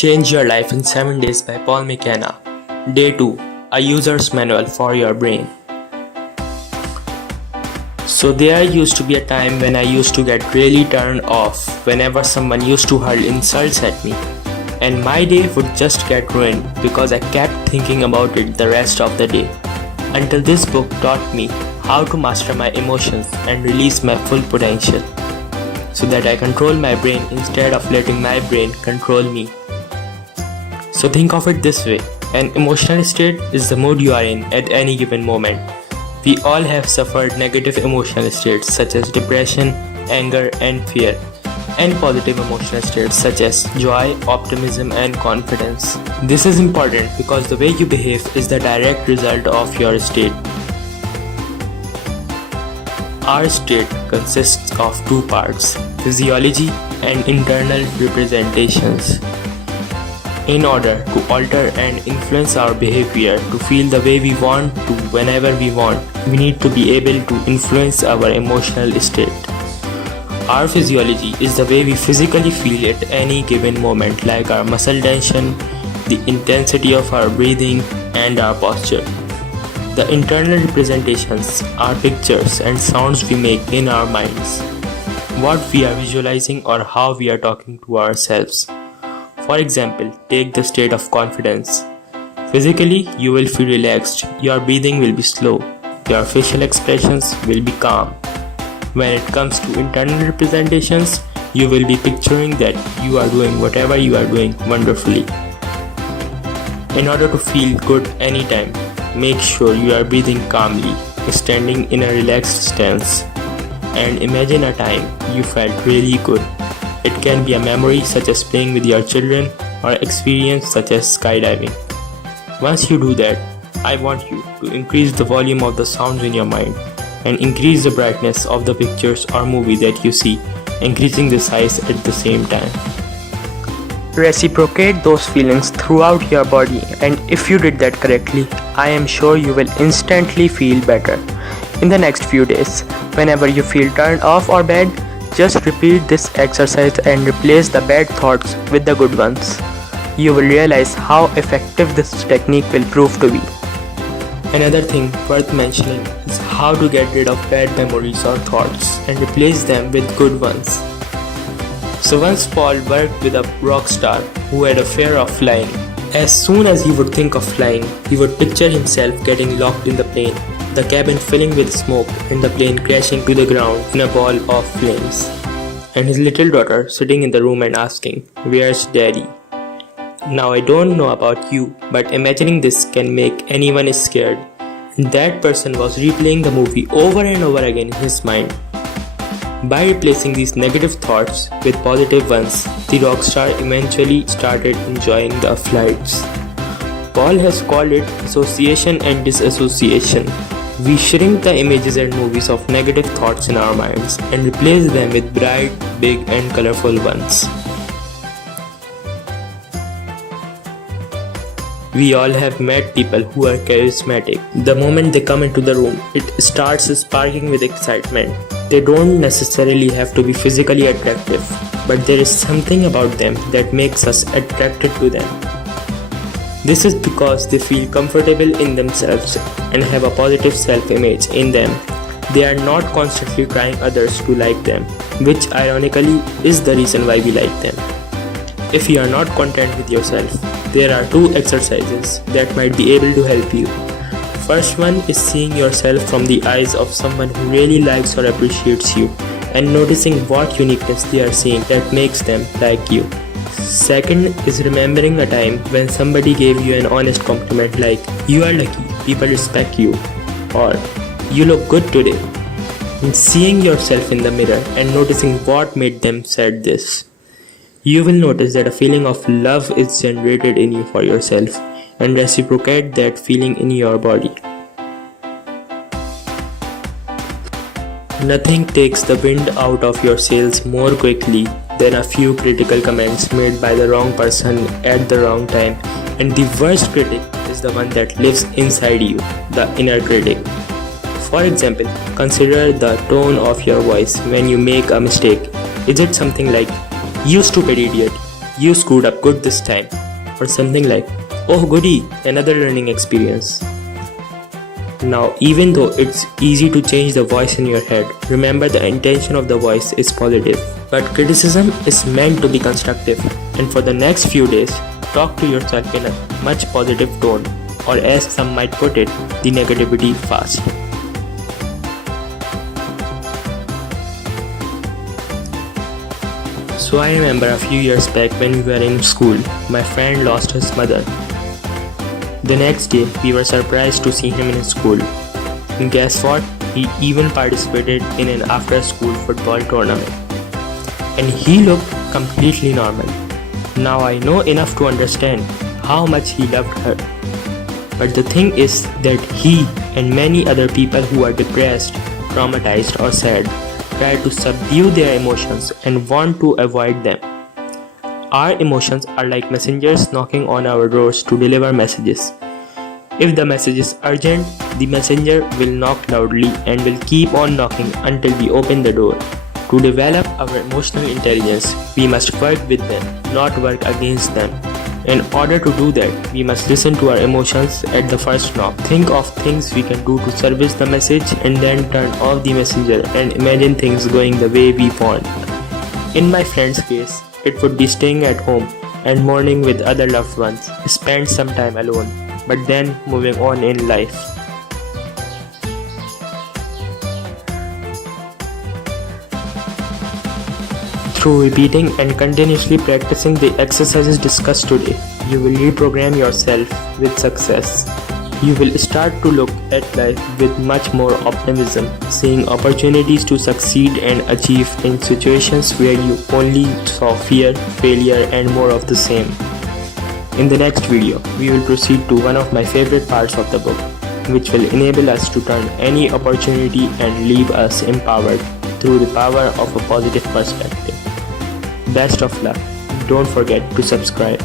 Change Your Life in 7 Days by Paul McKenna. Day 2. A User's Manual for Your Brain. So there used to be a time when I used to get really turned off whenever someone used to hurl insults at me. And my day would just get ruined because I kept thinking about it the rest of the day. Until this book taught me how to master my emotions and release my full potential, so that I control my brain instead of letting my brain control me. So think of it this way, an emotional state is the mood you are in at any given moment. We all have suffered negative emotional states such as depression, anger and fear, and positive emotional states such as joy, optimism and confidence. This is important because the way you behave is the direct result of your state. Our state consists of two parts, physiology and internal representations. In order to alter and influence our behavior to feel the way we want to whenever we want, we need to be able to influence our emotional state. Our physiology is the way we physically feel at any given moment, like our muscle tension, the intensity of our breathing, and our posture. The internal representations are pictures and sounds we make in our minds, what we are visualizing or how we are talking to ourselves. For example, take the state of confidence. Physically, you will feel relaxed, your breathing will be slow, your facial expressions will be calm. When it comes to internal representations, you will be picturing that you are doing whatever you are doing wonderfully. In order to feel good anytime, make sure you are breathing calmly, standing in a relaxed stance, and imagine a time you felt really good. It can be a memory such as playing with your children or experience such as skydiving. Once you do that, I want you to increase the volume of the sounds in your mind and increase the brightness of the pictures or movie that you see, increasing the size at the same time. Reciprocate those feelings throughout your body, and if you did that correctly, I am sure you will instantly feel better. In the next few days, whenever you feel turned off or bad, just repeat this exercise and replace the bad thoughts with the good ones. You will realize how effective this technique will prove to be. Another thing worth mentioning is how to get rid of bad memories or thoughts and replace them with good ones. So once Paul worked with a rock star who had a fear of flying. As soon as he would think of flying, he would picture himself getting locked in the plane, the cabin filling with smoke and the plane crashing to the ground in a ball of flames, and his little daughter sitting in the room and asking, "Where's Daddy?" Now I don't know about you, but imagining this can make anyone scared. That person was replaying the movie over and over again in his mind. By replacing these negative thoughts with positive ones, the rockstar eventually started enjoying the flights. Paul has called it association and disassociation. We shrink the images and movies of negative thoughts in our minds and replace them with bright, big and colorful ones. We all have met people who are charismatic. The moment they come into the room, it starts sparking with excitement. They don't necessarily have to be physically attractive, but there is something about them that makes us attracted to them. This is because they feel comfortable in themselves and have a positive self-image in them. They are not constantly trying others to like them, which ironically is the reason why we like them. If you are not content with yourself, there are two exercises that might be able to help you. First one is seeing yourself from the eyes of someone who really likes or appreciates you and noticing what uniqueness they are seeing that makes them like you. Second is remembering a time when somebody gave you an honest compliment like, "You are lucky, people respect you," or "You look good today." And seeing yourself in the mirror and noticing what made them said this. You will notice that a feeling of love is generated in you for yourself, and reciprocate that feeling in your body. Nothing takes the wind out of your sails more quickly than a few critical comments made by the wrong person at the wrong time, and the worst critic is the one that lives inside you, the inner critic. For example, consider the tone of your voice when you make a mistake. Is it something like, "You stupid idiot," "You screwed up good this time," or something like, "Oh goody, another learning experience." Now, even though it's easy to change the voice in your head, remember the intention of the voice is positive. But criticism is meant to be constructive, and for the next few days, talk to yourself in a much positive tone, or as some might put it, the negativity fast. So I remember a few years back when we were in school, my friend lost his mother. The next day, we were surprised to see him in school. And guess what? He even participated in an after-school football tournament. And he looked completely normal. Now I know enough to understand how much he loved her. But the thing is that he and many other people who are depressed, traumatized or sad try to subdue their emotions and want to avoid them. Our emotions are like messengers knocking on our doors to deliver messages. If the message is urgent, the messenger will knock loudly and will keep on knocking until we open the door. To develop our emotional intelligence, we must work with them, not work against them. In order to do that, we must listen to our emotions at the first knock. Think of things we can do to service the message and then turn off the messenger and imagine things going the way we want. In my friend's case, it would be staying at home and mourning with other loved ones, spend some time alone, but then moving on in life. Through repeating and continuously practicing the exercises discussed today, you will reprogram yourself with success. You will start to look at life with much more optimism, seeing opportunities to succeed and achieve in situations where you only saw fear, failure, and more of the same. In the next video, we will proceed to one of my favorite parts of the book, which will enable us to turn any opportunity and leave us empowered through the power of a positive perspective. Best of luck. Don't forget to subscribe.